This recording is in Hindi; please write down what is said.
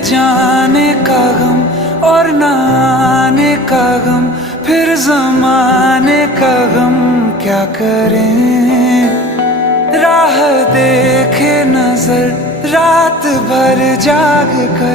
जाने का गम और न आने का गम, फिर ज़माने का गम क्या करें। राह देखे नजर रात भर जाग कर,